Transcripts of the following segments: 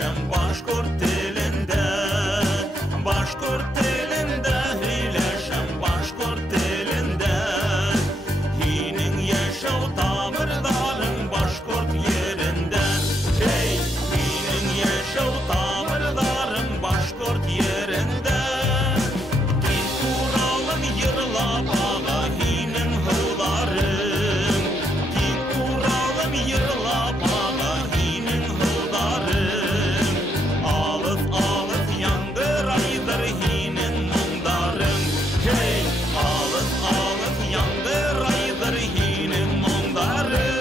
һөйләшәм башкорт телендә. Башкорт телендә һөйләшәм башкорт телендә. Һинең яшәү тамырларың башкорт ерендә. Эй, һинең яшәү тамырларың башкорт ерендә. Кин Уралым йырлап ага һинең һыуларың. Кин Уралым йырлап ага һинең һыуларың. Алып яңгырайдыр һинең моңдарың. Эй, алып яңгырайдыр һинең моңдарың.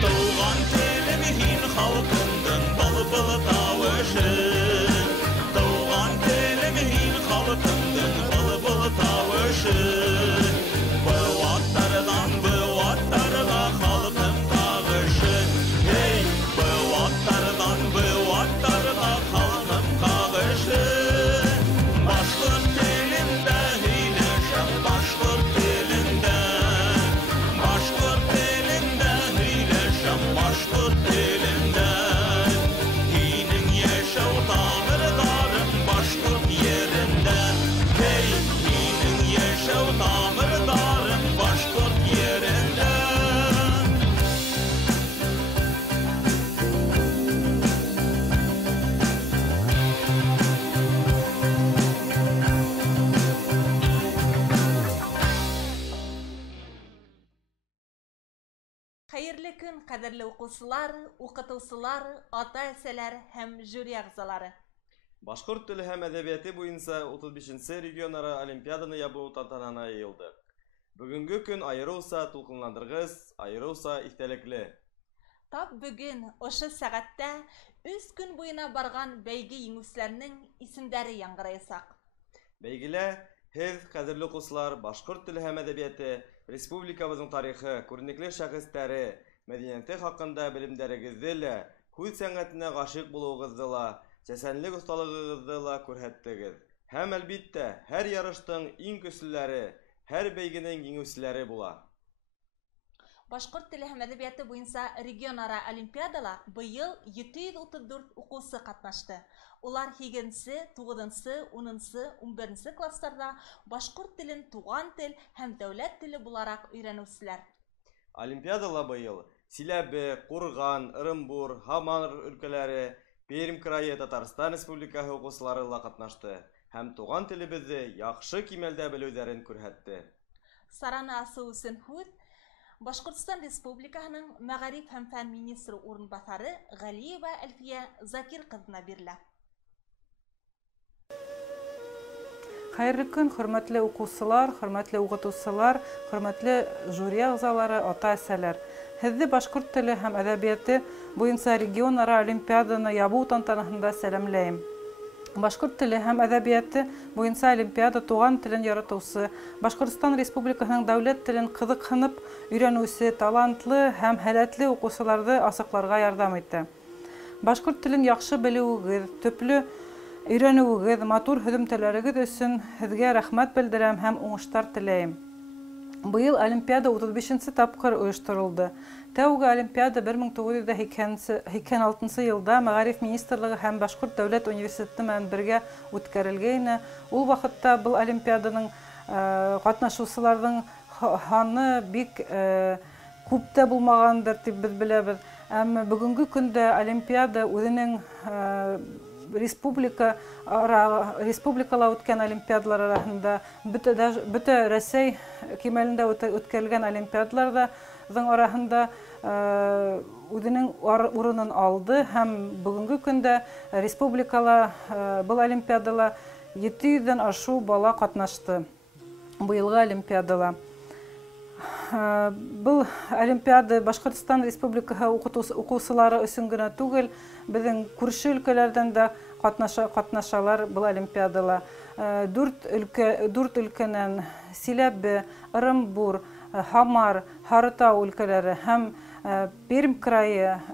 Туган телем һин халкымдың былбыл тавышы. Туган телем һин халкымдың былбыл тавышы. Быуаттардан быуаттарға халкым кагышы. Эй, быуаттардан быуаттарға халкым кагышы. Башкорт телендә һөйләшәм башкорт телендә. Башкорт телендә һөйләшәм башкорт телендә. Һинең яшәү тамырларың башкорт ерендә. Эй, һинең яшәү тамырларың башкорт ерендә. Хәерле көн, кадерле укучылар, укытучылар, ата-әсәләр һәм жюри әгъзалары. Башкорт теле һәм әдәбияты буенча 35-нче регионара олимпиаданы ябу тантанасына йыелдык. Бүгенге көн аерылса тулкынландыргыс, аерылса истәлекле. Тап бүген ошы сәгатьтә үз көн буена барган бәйге еңүчеләрнең исемдәре яңгыраясак. Бәйгелә һез, кадерле укучылар, башкорт теле һәм әдәбияты, республикабызның тарихы, күренекле шәхесләре, мәдәнияте хакында белемнәрегезне лә, күз сәнгатенә гашык булуыгызны ла, сәсәнлек осталыгыгызны ла күрһәттегез. Һәм әлбиттә, һәр ярыштың иң көчлеләре, һәр бәйгенең еңүчеләре була. Башкорт теле һәм әдәбияты буенча регионара олимпиадала быел 734 укучы катнашты. Улар 8-нче, 9-нчы, 10-нчы, 11-нче классларда башкорт телен туган тел һәм дәүләт теле буларак өйрәнүчеләр. Олимпиадала быел Силәбе, Курган, Ырымбур, Хамар өлкәләре, Пермь крае, Татарстан Республикаһы укучылары ла катнашты һәм туган телебезне яхшы кимәлдә белүләрен күрһәтте. Сараны асу өчен һүз Башкортстан Республикаһының Мәгариф һәм фән министры урынбасары Галиева Әлфия Закир кызына бирелә. Хәерле көн, хөрмәтле укучылар, хөрмәтле укытучылар, хөрмәтле жюри әгъзалары, ата-әсәләр. Һезне башкорт теле һәм әдәбияты буенча регионара олимпиаданы ябу тантанасында сәламләйм. Башкорт теле һәм әдәбияты буенча олимпиада туган телен яратучы, Башкортстан Республикаһының дәүләт телен кызыксынып өйрәнүче, талантлы һәм һәләтле укучыларны асыкларга ярдәм итә. Башкорт телен яхшы белүегез, төпле өйрәнүегез, матур һөҗүмтәләрегез өчен һезгә рәхмәт белдерәм һәм уңышлар теләйм. Быйыл Олимпиада 35-нче тапкыр оештырылды. Тәүге Олимпиада 1986 елда Мәгариф министрлыгы һәм Башкорт дәүләт университеты менән бергә үткәрелгән. Ул вакытта был Олимпиаданың катнашучыларның һаны бик күп тә булмагандыр дип без беләбез. Әмма бүгенге көндә Олимпиада үзенең республикала үткән олимпиадалар арасында бөтә Рәсәй кимәлендә үткәрелгән олимпиадаларның арасында үзенең урынын алды һәм бүгенге көндә республикала был олимпиадала 700-дән ашу бала катнашты быелгы олимпиадала. Бұл Олимпиада Башкортстан Республикаһы укучылары өчен генә түгел, безнең күрше өлкәләрдән дә катнашалар бұл Олимпиадала. 4 өлкәнән Силәбе, Ырымбур, Хамар, Һарытау өлкәләре һәм Пермь крае,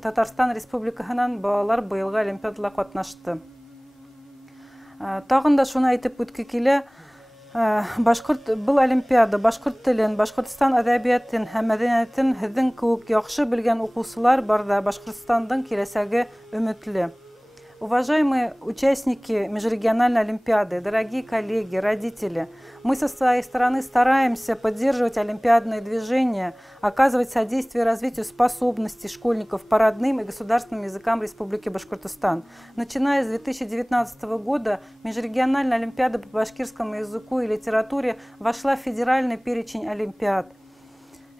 Татарстан Республикаһыннан балалар быелгы Олимпиадала катнашты. Тагын да шуны әйтеп үтке килә. Бұл Олимпиада башкорт телен, Башкортстан әдәбиятын һәм мәдәниятын һеҙҙең кеүек яҡшы белгән уҡыусылар барҙа Башкортстандың киләсәге өмөтлө. Уважаемые участники межрегиональной олимпиады, дорогие коллеги, родители, мы со своей стороны стараемся поддерживать олимпиадные движения, оказывать содействие развитию способностей школьников по родным и государственным языкам Республики Башкортостан. Начиная с 2019 года межрегиональная олимпиада по башкирскому языку и литературе вошла в федеральный перечень олимпиад.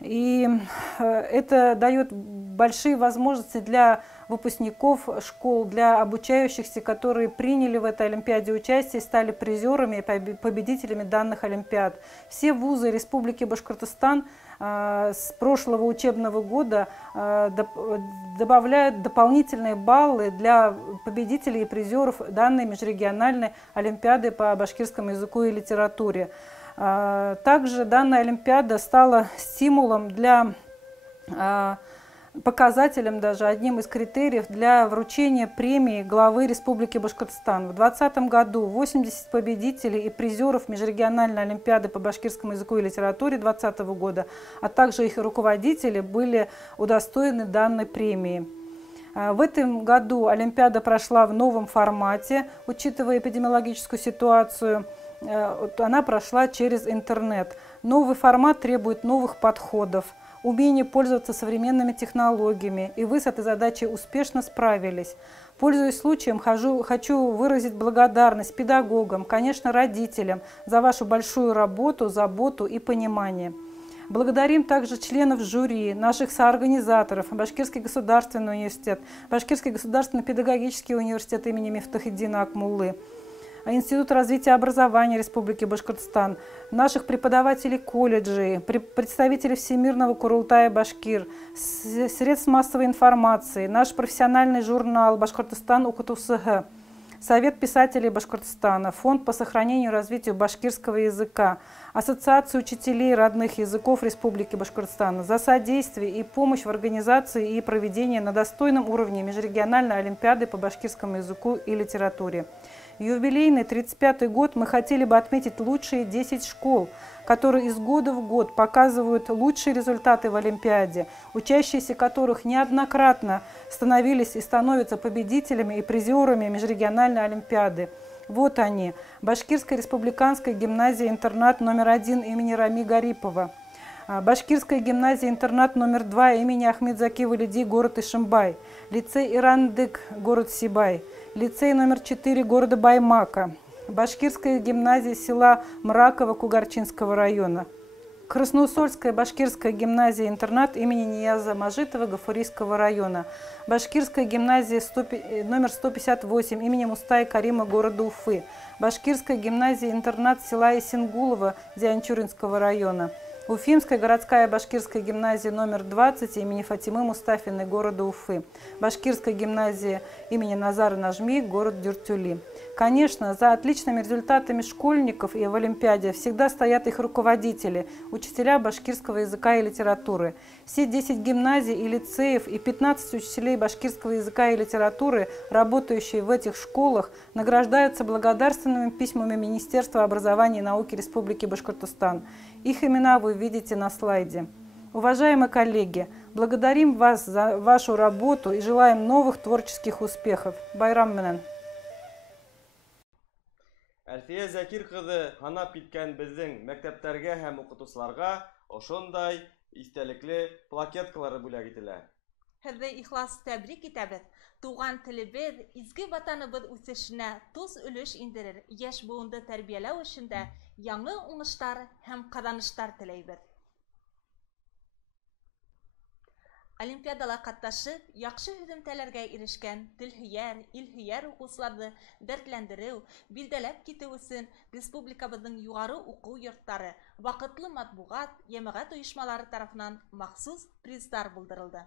И это дает большие возможности для выпускников школ, для обучающихся, которые приняли в этой олимпиаде участие, стали призерами и победителями данных олимпиад. Все вузы Республики Башкортостан с прошлого учебного года добавляют дополнительные баллы для победителей и призеров данной межрегиональной олимпиады по башкирскому языку и литературе. Также данная олимпиада стала стимулом для показателем, даже одним из критериев для вручения премии главы Республики Башкортостан. В 2020 году 80 победителей и призеров межрегиональной олимпиады по башкирскому языку и литературе 2020 года, а также их руководители были удостоены данной премии. В этом году олимпиада прошла в новом формате, учитывая эпидемиологическую ситуацию. Она прошла через интернет. Новый формат требует новых подходов, умение пользоваться современными технологиями, и вы с этой задачей успешно справились. Пользуясь случаем, хочу выразить благодарность педагогам, конечно, родителям за вашу большую работу, заботу и понимание. Благодарим также членов жюри, наших соорганизаторов, Башкирский государственный университет, Башкирский государственный педагогический университет имени Мифтахиддина Акмуллы, Институт развития образования Республики Башкортостан, наших преподавателей колледжей, представителей Всемирного Курултая Башкир, средств массовой информации, наш профессиональный журнал «Башкортостан УКТУСГ», Совет писателей Башкортостана, Фонд по сохранению и развитию башкирского языка, Ассоциацию учителей родных языков Республики Башкортостан за содействие и помощь в организации и проведении на достойном уровне межрегиональной олимпиады по башкирскому языку и литературе. Юбилейный 35-й год мы хотели бы отметить лучшие 10 школ, которые из года в год показывают лучшие результаты в Олимпиаде, учащиеся которых неоднократно становились и становятся победителями и призерами межрегиональной Олимпиады. Вот они. Башкирская республиканская гимназия-интернат номер 1 имени Рами Гарипова, Башкирская гимназия-интернат номер 2 имени Ахмедзаки Валиди, город Ишимбай, лицей Ирандык, город Сибай, лицей номер 4 города Баймака, Башкирская гимназия села Мраково Кугарчинского района, Красноусольская башкирская гимназия-интернат имени Нияза Мажитова Гафурийского района, Башкирская гимназия номер 158 имени Мустай Карима города Уфы, Башкирская гимназия-интернат села Исингулова Дианчуринского района, Уфимская городская башкирская гимназия номер 20 имени Фатимы Мустафиной города Уфы, Башкирская гимназия имени Назара Нажми город Дюртюли. Конечно, за отличными результатами школьников и в Олимпиаде всегда стоят их руководители, учителя башкирского языка и литературы. Все 10 гимназий и лицеев и 15 учителей башкирского языка и литературы, работающие в этих школах, награждаются благодарственными письмами Министерства образования и науки Республики Башкортостан. Их имена вы видите на слайде. Уважаемые коллеги, благодарим вас за вашу работу и желаем новых творческих успехов. Байрам менен. Әлфия Зәкир кызы һанап киткән безнең мәктәптәргә һәм укытучыларга ошондай истәлекле плакеткалары бүләк ителә. Һеҙҙе ихлас тәбрик итәбеҙ. Туған телебеҙ, изге ватаныбыҙ үҫешенә тос өлөш индерер, йәш быуынды тәрбиәләү эшендә яңы уңыштар һәм ҡаҙаныштар теләйбеҙ. Олимпиадала ҡатнашып, яҡшы һөҙөмтәләргә ирешкән телһөйәр, илһөйәр уҡыусыларҙы дәртләндереү, билдәләп китеү өсөн республикабыҙҙың юғары уҡыу йорттары, ваҡытлы матбуғат, йәмәғәт ойошмалары тарафынан махсус приздар булдырылды.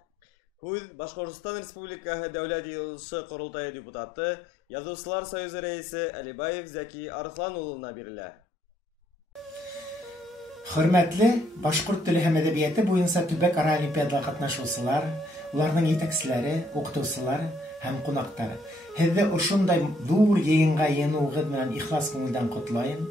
Һүҙ Башҡортостан Республикаһы Дәүләт Йыйылышы Ҡоролтайы депутаты, Яҙыусылар союзы рәйесе Әлибаев Зәки Арыҫлан улына бирелә. Хөрмәтле башҡорт теле һәм әҙәбиәте буйынса төбәк-ара олимпиадала ҡатнашыусылар, уларҙың етәкселәре, уҡытыусылар һәм ҡунаҡтар. Һеҙҙе ошондай ҙур йыйынға йыйыныуығыҙ менән ихлас күңелдән ҡотлайым.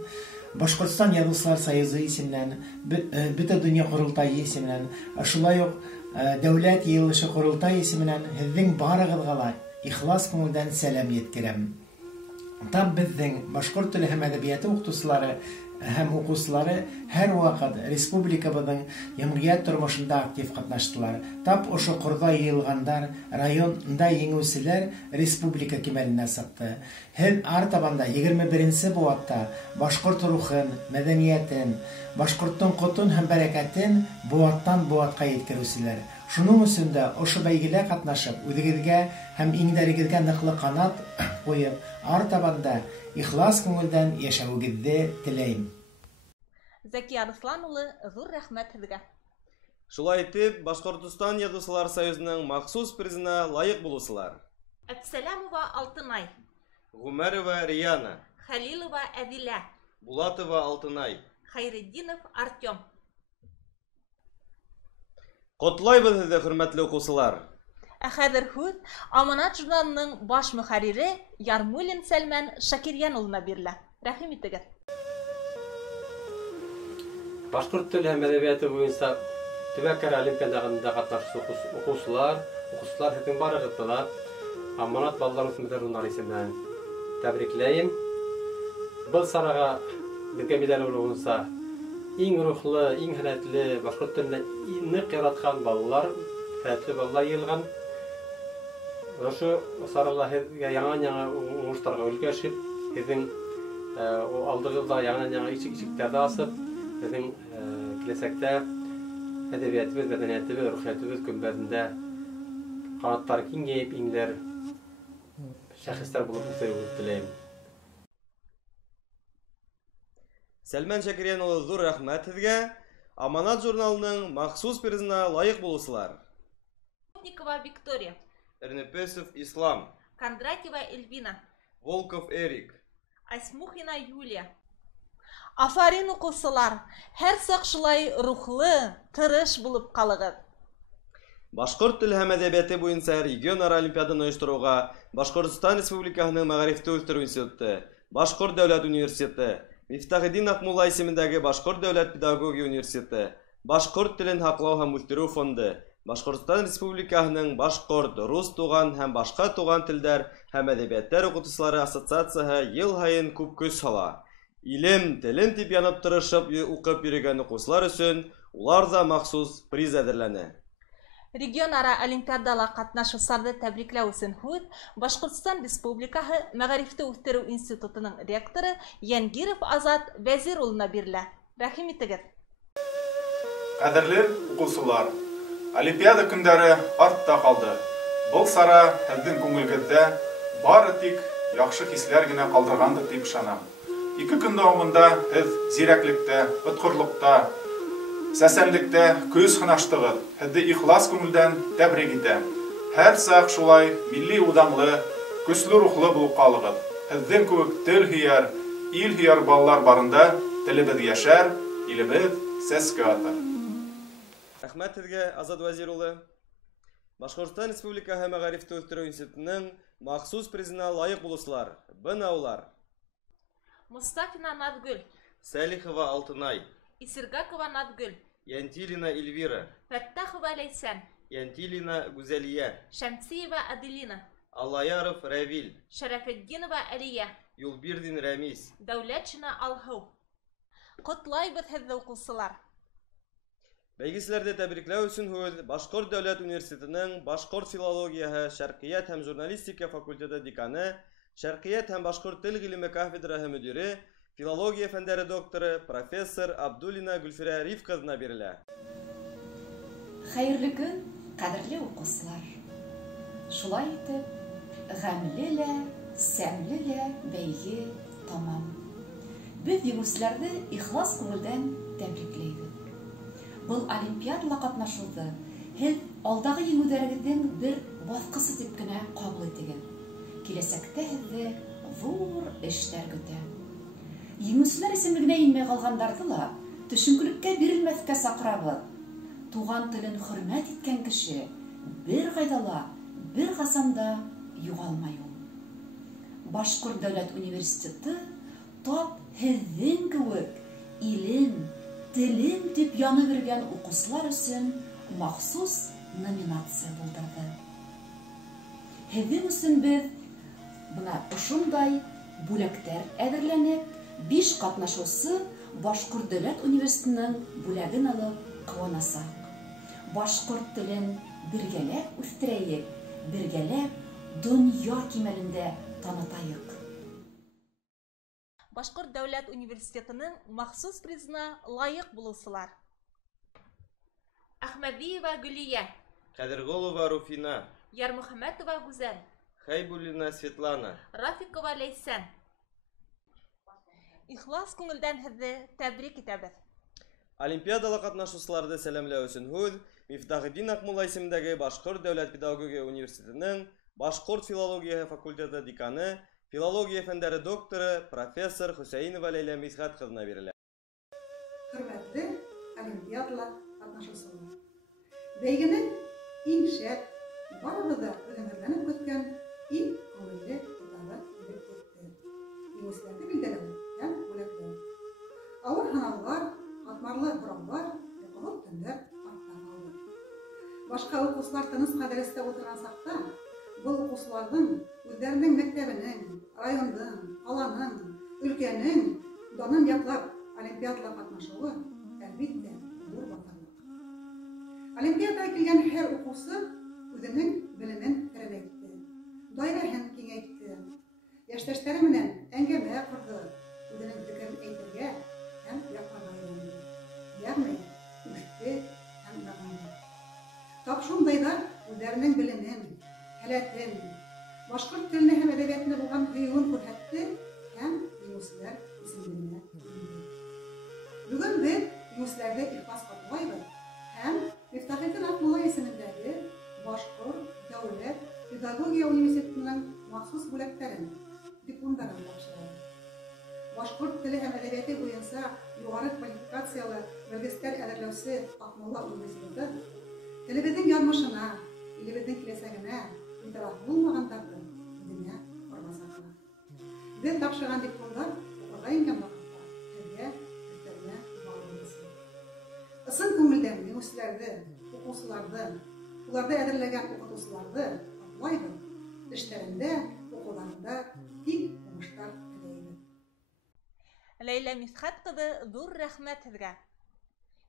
Башҡортостан Яҙыусылар союзы исеменән, Бөтә донъя ҡоролтайы исеменән, шулай уҡ Дәүләт Йыйылышы Ҡоролтай исеменән һеҙҙең барығыҙға ла ихлас күңелдән сәләм еткерәм. Тап беҙҙең башҡорт теле һәм әҙәбиәте уҡытыусылары һәм уҡыусылары һәр ваҡыт республикабыҙҙың йәмғиәт тормошонда актив ҡатнаштылар. Тап ошо ҡорҙа йыйылғандар, районда еңеүселәр республика кимәленә сыҡты. Һеҙ артабанда 21-нсе быуатта башҡорт рухын, мәҙәниәтен, башҡорттоң ҡотон һәм бәрәкәтен быуаттан быуатҡа еткереүселәр. Шуның өсөн дә ошо бәйгелә ҡатнашып, үҙегеҙгә һәм иңдәрегеҙгә ныҡлы ҡанат ҡуйып, артабанда ихлас күңелдән йәшәүегеҙҙе теләйем. Зәки Арыҫлан улы, ҙур рәхмәт һеҙгә. Шулай итеп, Башҡортостан Яҙыусылар союзының махсус призына лайыҡ булыусылар: Әбсәләмова Алтынай, Ғүмәрова Рияна, Хәлилова Әҙилә, Булатова Алтынай. Хайретдинов Артем. Ҡотлайбыҙ һеҙҙе, хөрмәтле уҡыусылар. Ә хәҙер һүҙ Аманат журналының баш мөхәррире Ярмулин Сәлмән Шакирйән улына бирелә. Рәхим итегеҙ. Башҡорт теле һәм әҙәбиәте буйынса төбәк-ара олимпиадағында ҡатнашыусы уҡыусылар һеҙҙең барығыҙҙы ла Аманат балалар үҫмерҙәр журналы исеменән тәбрикләйем. Был сараға беҙгә билдәле булыуынса иң рухлы, иң һәләтле, башҡорт теленә ныҡ яратҡан балалар, һәләтле балалар йыйылған. Ошо сарала һеҙгә яңы уңыштарға өлгәшеп, һеҙҙең алдығыҙҙа яңы ишектәрҙе асып, һеҙҙең киләсәктә әҙәбиәтебеҙ, мәҙәниәтебеҙ, рухиәтебеҙ көмбәҙендә ҡанаттары киңәйеп, иңләр шәхестәр булып үҫереүегеҙҙе теләйем. Сәлмән Шакирйән улы, ҙур рәхмәт һеҙгә. Аманат журналының махсус призына лайыҡ булыусылар: Никова Виктория, Эрнепесов Ислам, Кондратьева Эльвина, Волков Эрик, Асмухина Юлия. Афарин уҡыусылар, һәр саҡ шулай рухлы, тырыш булып ҡалығыҙ. Башҡорт теле һәм әҙәбиәте буйынса регион-ара олимпиаданы ойоштороуға Башҡортостан Республикаһының Мәғарифты үҫтереү институты, Башҡорт дәүләт университеты, Мифтахетдин Аҡмулла исемендәге Башҡорт дәүләт педагогия университеты, Башҡорт телен һаҡлау һәм үҫтереү фонды, Башҡортостан Республикаһының башҡорт, рус туған һәм башҡа туған телдәр һәм әҙәбиәттәр уҡытыусылары ассоциацияһы йыл һайын күп көс һала. Илем, телем тип янып тырышып уҡып йөрөгән уҡыусылар өсөн уларҙа махсус приз әҙерләне. Регион-ара олимпиадала ҡатнашыусыларҙы тәбрикләү өсөн һүҙ Башҡортостан Республикаһы Мәғарифты үҫтереү институтының ректоры Йәнгиров Азат Вәзир улына бирелә. Рәхим итегеҙ. Ҡәҙерле уҡыусылар, олимпиада көндәре артта ҡалды. Был сара һеҙҙең күңелегеҙҙә бары тик яҡшы хисләр генә ҡалдырғандыр тип ышанам. 2 көн дауамында һеҙ зирәклектә, отҡорлоҡта, сәсәнлектә көс һынаштығыҙ. Һеҙҙе ихлас күңелдән тәбрик итәм. Һәр саҡ шулай милли уҙамлы, көслө рухлы булып ҡалығыҙ. Һеҙҙең кеүек тел һөйәр, ил һөйәр балалар барында телебеҙ йәшәр, илебеҙ сәскә атыр. Рәхмәт һеҙгә, Азат Вәзир улы. Башҡортостан Республикаһы Мәғарифты үҫтереү институтының махсус призына лайыҡ булыусылар: бына улар: Мустафина Наҙгөл, Сәлихова Алтынай, Исергакова Надгүл, Янтилина Эльвира, Фәттахова Ләйсән, Янтилина Гүзәлия, Шәмсиева Аделина, Аллаяров Равил, Шәрәфетдинова Әлия, Юлбирдин Рамис. Дәүләтшина Алһыу. Котлайбыз һеҙҙе уҡыусылар. Бәйгесләрҙе тәбрикләү өсөн һүҙ Башҡорт дәүләт университетының Башҡорт филологияһы, шәрҡиәт һәм журналистика факультеты деканы, шәрҡиәт һәм башҡорт тел ғилеме кафедраһы мөдире, филология фәндәре докторы, профессор Абдуллина Гөлфирә Риф ҡыҙына бирелә. Хәйерле көн, ҡәҙерле уҡыусылар. Шулай итеп, ғәмле лә, сәмле лә бәйге тамам. Беҙ еңеүселәрҙе ихлас күңелдән тәбрикләйбеҙ. Был олимпиадала ҡатнашыуҙы һеҙ алдағы еңеүҙәрегеҙҙең бер баҫҡысы тип кенә ҡабул итегеҙ. Киләсәктә һеҙҙе ҙур эштәр көтә. Еңеүселәр исемлегенә инмәй ҡалғандарҙы ла төшөнкөлөккә бирелмәҫкә саҡырабыҙ. Туған телен хөрмәт иткән кеше бер ҡайҙа ла, бер ҡасанда юғалмай ул. Башҡорт дәүләт университеты тап һеҙҙең кеүек илем, телем дип янып йөрөгән уҡыусылар өсөн махсус номинация булдырҙы. Һеҙҙең өсөн беҙ бына ошондай бүләктәр әҙерләнек, 5 ҡатнашыусы Башҡорт дәүләт университетының бүләген алып ҡыуанасаҡ. Башҡорт телен бергәләп үҫтерәйек, бергәләп донъя кимәлендә танытайыҡ. Башҡорт дәүләт университетының махсус призына лайыҡ булыусылар. Әхмәдиева Гөлия, Ҡәҙерғолова Руфина, Ярмөхәмәтова Гүзәл, Хәйбуллина Светлана, Рафикова Ләйсән. Ихлас күңелдән һеҙҙе тәбрик итәбеҙ. Олимпиадала ҡатнашыусыларҙы сәләмләү өсөн һүҙ Мифтахетдин Аҡмулла исемендәге Башҡорт дәүләт педагогия университетының Башҡорт филологияһы факультеты деканы, филология фәндәре докторы, профессор Хөсәйенова Ләйлә Мисхәт ҡыҙына бирелә. Хөрмәтле олимпиадала ҡатнашыусылар. Бәйгенең иң шәп, барыбыҙ да үҙемһеҙләнеп көткән иң күңелле этабы килеп етте. Еңеүселәрҙе билдәләү һәм бүләкләү. Ауыр һынауҙар, ҡатмарлы һорауҙар, йоҡоһоҙ төндәр артта ҡалды. Башҡа уҡыусылар тыныс дәрестә ултырған саҡта, был уҡыусыларҙың үҙҙәренең мәктәбенең, райондың, ҡаланың, өлкәнең данын яҡлап олимпиадала ҡатнашыуы әлбиттә ҙур батырлыҡ. Олимпиадаға килгән һәр уҡыусы үҙенең белемен кәрәнәйтте, даирәһен киңәйтте, йәштәштәре менән әңгәмә ҡорҙо, үҙенең фекерен әйтергә һәм яҡларға өйрәнде. Йәғни үҫте һәм ныҡынды. Тап шундайҙар үҙҙәренең белемен, һәләтен, башҡорт теленә һәм әҙәбиәтенә булған һөйөүен күрһәтте һәм еңеүселәр исемлегенә инде. Бөгөн беҙ еңеүселәрҙе ихлас ҡотлайбыҙ һәм Мифтахетдин Аҡмулла исемендәге Башҡорт дәүләт педагогия университетының махсус бүләктәрен, дипломдарын тапшырабыҙ. Башҡорт теле һәм әҙәбиәте буйынса юғары квалификациялы белгестәр әҙерләүсе Аҡмулла университеты телебеҙҙең яҙмышына, илебеҙҙең киләсәгенә интибаһ булмағандарҙы үҙенә ҡорбасаҡлар. Беҙ тапшырған дипломдар уҡырға ингән ваҡытта һеҙгә өҫтәленә балланысы. Ысын күңелдән еңеүселәрҙе, уҡыусыларҙы, уларҙы әҙерләгән уҡытыусыларҙы ҡотлайбыҙ, эштәрендә, уҡыуҙарында тик уңыштар теләйбеҙ. Ләйлә Мисхәт ҡыҙы, ҙур рәхмәт һеҙгә.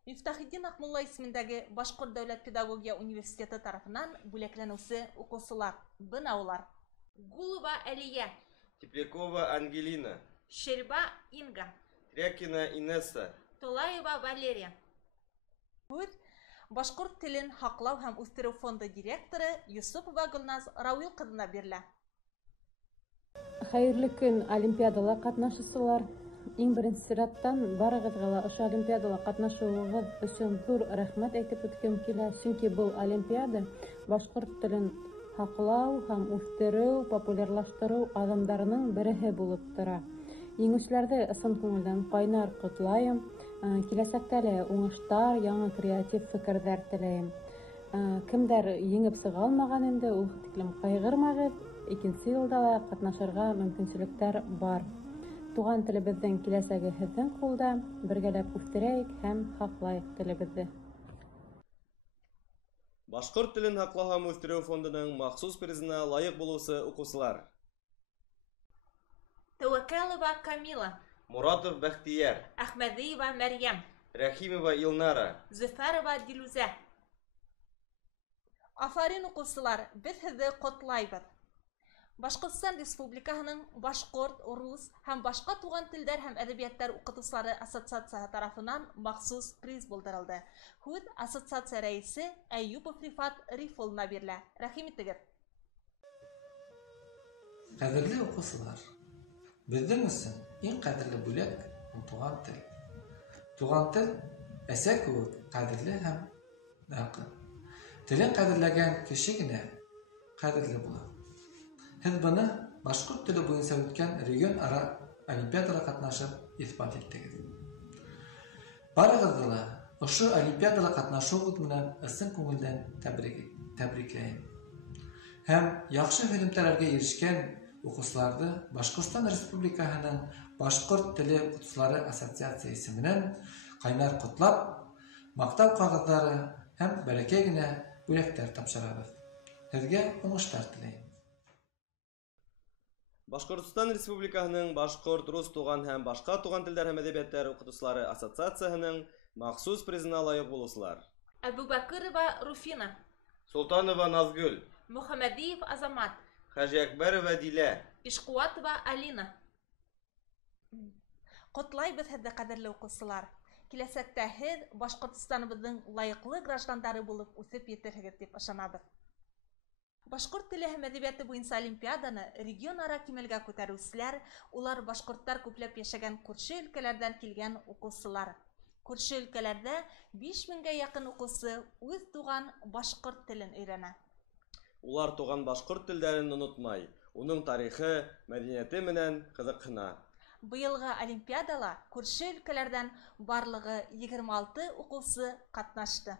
Мифтахетдин Аҡмулла исемендәге Башҡорт дәүләт педагогия университеты тарафынан бүләкләнеүсе уҡыусылар. Бына улар: Гулова Әлиә, Теплякова Ангелина, Щерба Инга, Трякина Инесса, Тулаева Валерия. Һүҙ Башҡорт телен һаҡлау һәм үҫтереү фонды директоры Юсупова Гөлназ Рауил ҡыҙына бирелә. Хәйерле көн, олимпиадала ҡатнашыусылар. Иң беренсе сираттан барығыҙға ла ошо олимпиадала ҡатнашыуығыҙ өсөн ҙур рәхмәт әйтеп үткәм килә, сөнки был олимпиада башҡорт телен һаҡлау һәм үҫтереү, популярлаштырыу аҙымдарының береһе булып тора. Еңеүселәрҙе ысын күңелдән ҡайнар ҡотлайым. Киләсәктә лә уңыштар, яңы креатив фекерҙәр теләйем. Кемдәр еңеп сыға алмаған инде, ул тиклем ҡайғырмағыҙ, икенсе йылда ла ҡатнашырға мөмкинселектәр бар. туган телебезнең киләсәге һезнең кулда. Бергәләп үстерәйек һәм һаклайык телебезне. Башкорт телен һаклау һәм үстерү фондының махсус призына лайык булусы укучылар: Тәвәккәлова Камила, Муратов Бәхтияр, Әхмәдиева Мәрьям, Рәхимова Илнара, Зөфәрова Дилүзә. Афарин укучылар, без һезне котлайбыз. Башкортстан Республикаһының башкорт, рус һәм башка туган телләр һәм әдәбияттар укытучылары ассоциациясе тарафынан махсус приз булдырылды. Һүз ассоциация рәисе Әйюпов Рифат Рифулна бирелә. Рәхим итегез. Кадерле укучылар, безнең өчен иң кадерле бүләк туган тел. Туган тел әсә кебек кадерле һәм якын. Телен кадерләгән кеше генә кадерле була. Һез моны башкорт теле буенча үткән регион-ара олимпиадада катнашып исбат иттегез. Барыгызны да ошо олимпиадада катнашуыгыз менән ысын күңелдән тәбрикләйм. Һәм яхшы һөнәрләргә ирешкән укучыларны Башкортстан Республикаһының башкорт теле укытучылары ассоциациясе менән кайнар котлап, мактау кагызлары һәм бәләкәй генә бүләктәр тапшырабыз. Һезгә уңышлар теләйм. Башкортстан Республикаһының башкорт, рус, туган һәм башка туган телләр һәм әдәбияттар укытучылары ассоциациясының махсус призына лайык булучылар: Әбүбәкирова Руфина, Султанова Назгүл, Мөхәммәдиев Азамат, Хаҗиәкбәрова Дилә, Ишкуатова Алина. Котлайбыз һезне, кадерле укучылар. Киләсәктә һез Башкортстаныбызның лайыклы граждандары булып үсеп етерһегез дип ышанабыз. Башкорт теле һәм әдәбияты буенча олимпиаданы регион-ара кимәлгә күтәрүчеләр, улар башкорттар күпләп яшәгән күрше өлкәләрдән килгән укучылар. Күрше өлкәләрдә 5000-гә якын укучы үз туган башкорт телен өйрәнә. Улар туган башкорт телләрен онытмай, уның тарихы, мәдәнияте менән кызыксына. Быелгы олимпиадала күрше өлкәләрдән барлыгы 26 укучы катнашты.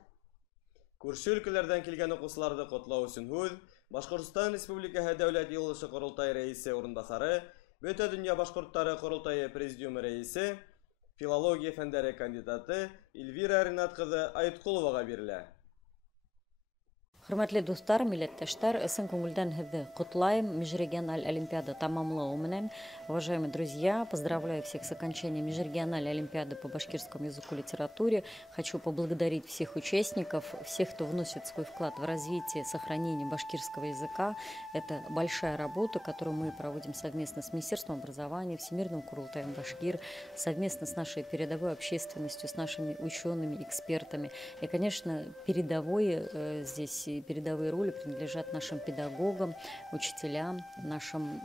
Күрше өлкәләрдән килгән укучыларны котлау өчен һүз Башкортстан Республикаһы Дәүләт Йыелышы Корылтай рәисе урынбасары, Бөтә дөнья башкортлары Корылтайы президиумы рәисе, филология фәннәре кандидаты Эльвира Ринат кызы Айткуловага бирелә. Хөрмәтле дуслар, милләттәшләр, ысын күңелдән һезне котлайм межрегиональ олимпиада тамамлау менән. Уважаемые друзья, поздравляю всех с окончанием межрегиональной олимпиады по башкирскому языку и литературе. Хочу поблагодарить всех участников, всех, кто вносит свой вклад в развитие, сохранение башкирского языка. Это большая работа, которую мы проводим совместно с Министерством образования, Всемирным Курултаем Башкир, совместно с нашей передовой общественностью, с нашими учеными, экспертами. И, конечно, передовые роли принадлежат нашим педагогам, учителям, нашим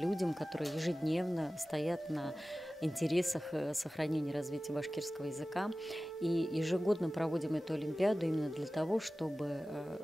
людям, которые ежедневно стоят на интересах сохранения и развития башкирского языка. И ежегодно проводим эту олимпиаду именно для того, чтобы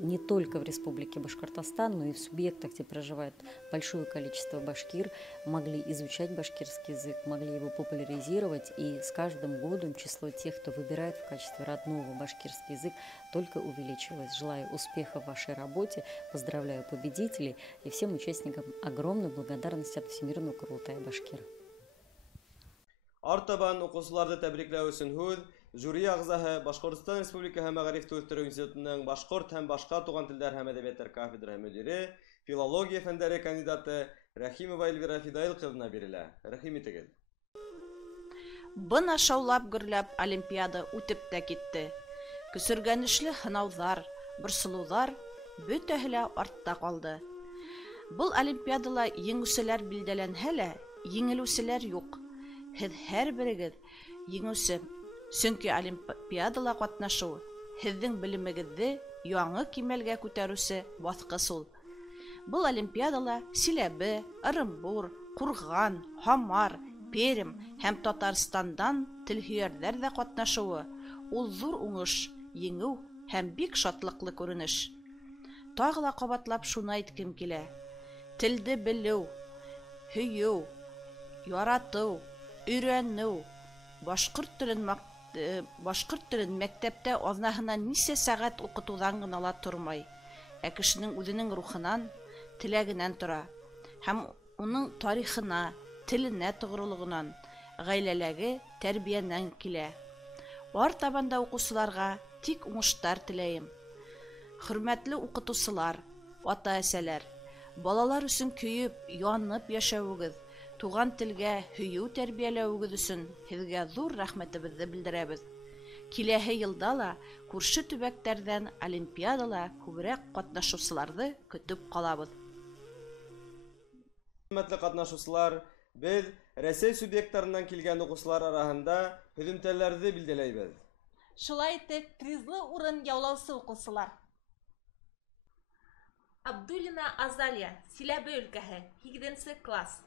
не только в Республике Башкортостан, но и в субъектах, где проживает большое количество башкир, могли изучать башкирский язык, могли его популяризировать. И с каждым годом число тех, кто выбирает в качестве родного башкирский язык, только увеличивалось. Желаю успеха в вашей работе, поздравляю победителей и всем участникам огромной благодарности от Всемирного Курултая Башкир. Артабан укучыларны тәбрикләү өчен һүз жюри әгъзаһы Башкортстан Республикаһы Мәгариф үстерү институтының башкорт һәм башка туган телләр һәм әдәбияттар кафедра мөдире, филология фәннәре кандидаты Рәхимова Эльвира Фидаил кызына бирелә. Рәхим итегез. Бына шаулап гөрләп олимпиада үтеп тә китте. Көсөргәнешле һынауҙар, борсолоуҙар бөтәһе лә артта калды. Был олимпиадала еңүселәр билдәләнһә лә, еңелүселәр юк. Һеҙ һәрберегеҙ еңеүсе. Сөнки олимпиадала катнашыу һеҙҙең белемегеҙҙе яңы кимәлгә күтәреүсе баҫҡыс ул. Был олимпиадала Силәбе, Ырымбур, Ҡурған, Һамар, Пермь һәм Татарстандан телһөйәрҙәр ҙә катнашыуы ул зур уңыш, еңеү һәм бик шатлыҡлы күренеш. Тағы ла ҡабатлап шуны әйткем килә. Телде белеү, һөйөү, яратыу, өйрәнеү, башҡорт телен мәктәптә аҙнаһына нисә сәғәт уҡытыуҙан ғына ла тормай, ә кешенең үҙенең рухынан, теләгенән тора. Һәм уның тарихына, теленә тоғрылығынан, ғаиләләге тәрбиянән килә. Артабанда укучыларга тик уңыштар теләйем. Хөрмәтле укытучылар, ата-әсәләр, балалар өчен көйүп, янып яшәүегез, туган телгә һөю тәрбияләүегез өчен һеҙгә зур рәхмәтебезне белдерәбез. Киләһе йылда ла күрше төбәктәрҙән олимпиадала күберәк катнашыусыларҙы көтөп ҡалабыҙ. Хөрмәтле катнашыусылар, без Рәсәй субъекттарынан килгән укучылар араһында һөҙөмтәләрҙе билдәләйбеҙ. Шулай итеп, призлы урын яулаусы укучылар. Абдуллина Азалия, Силәбе өлкәһе, 8-нче класс.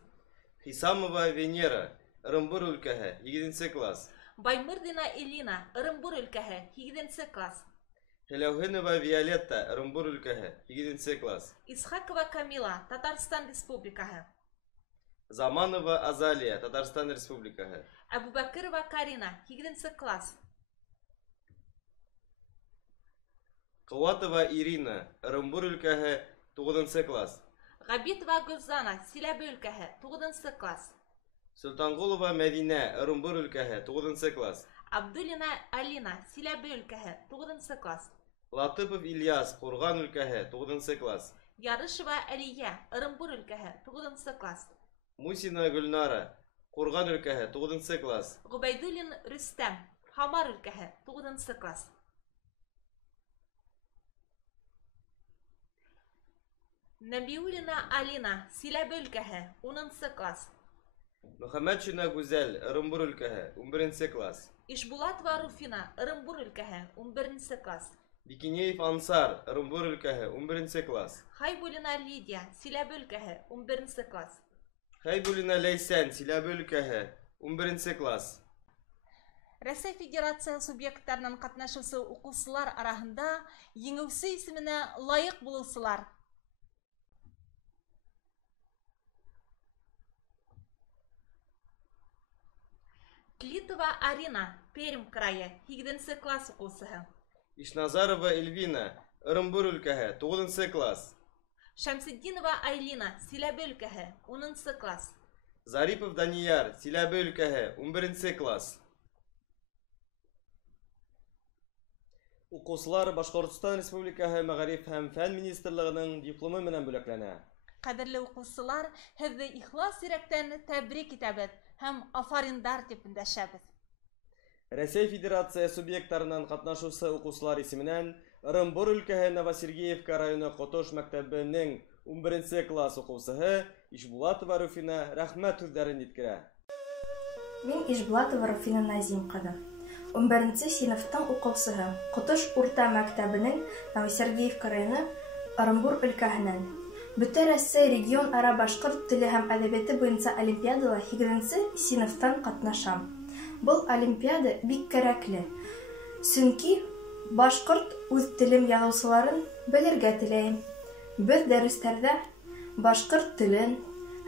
Хисамова Венера, Ырымбур өлкәһе, 7-нче класс. Баймырдина Элина, Ырымбур өлкәһе, 8-нче класс. Хеләүһенова Виолетта, Ырымбур өлкәһе, 7-нче класс. Исхакова Камила, Татарстан Республикаһы. Заманова Азалия, Татарстан Республикаһы. Абубакырова Карина, 8-нче класс. Кыуатова Ирина, Ырымбур өлкәһе, 9-нчы класс. Габитова Гөлзана, Силәбе өлкәһе, 9-нчы класс. Султанғолова Мәдинә, Ырымбур өлкәһе, 9-нчы класс. Абдуллина Алина, Силәбе өлкәһе, 9-нчы класс. Латыпов Ильяс, Ҡурған өлкәһе, 9-нчы класс. Ярышева Әлиә, Ырымбур өлкәһе, 9-нчы класс. Мусина Гөлнара, Ҡурған өлкәһе, 9-нчы класс. Губайдуллин Рөстәм, Хамар өлкәһе, 9-нчы класс. Нәбиуллина Алина, Силәбе өлкәһе, 10-нчы класс. Мөхәммәтшина Гүзәл, Ырымбур өлкәһе, 11-нче класс. Ишбулатова Руфина, Ырымбур өлкәһе, 11-нче класс. Бикинеев Ансар, Ырымбур өлкәһе, 11-нче класс. Хайбуллина Лидия, Силәбе өлкәһе, 11-нче класс. Хайбуллина Ләйсән, Силәбе өлкәһе, 11-нче класс. Рәсәй Федерация субъекттарынан катнашыусы укучылар араһында еңеүсе исеменә лайык булыусылар. Клитова Арина, Пермь крайы, 8-нче класс укучыһы. Ишназарова Эльвина, Ырымбур өлкәһе, 9-нчы класс. Шәмсетдинова Айлина, Силәбе өлкәһе, 10-нчы класс. Зарипов Данияр, Силәбе өлкәһе, 11-нче класс. Укучылар Башҡортостан Республикаһы Мәғариф һәм фән министрлығының дипломы менән бүләкләнә. Кадерле укучылар, һеҙҙе ихлас йөрәктән тәбрик итәбеҙ һәм афариндар тип өндәшәбеҙ. Рәсәй Федерация субъекттарынан катнашыусы укучылар исеменән Ырымбур өлкәһе Новосергеевка районы Ҡотош мәктәбенең 11-нче класс укыусыһы Ишбулатова Руфина рәхмәт һүҙҙәрен еткерә. Мин Ишбулатова Руфина Назим ҡыҙы. 11-нче синыфтың уҡыусыһы Ҡотош урта мәктәбенең Новосергеевка районы Ырымбур өлкәһенән. Бөтә Рәсәй регион-ара башҡорт теле һәм әҙәбиәте буйынса олимпиадала 8-нче синыфтан ҡатнашам. Был олимпиада бик кәрәкле. Сөнки башҡорт үҙ телем яҙыусыларын белергә теләйем. Беҙ дәрестәрҙә башҡорт телен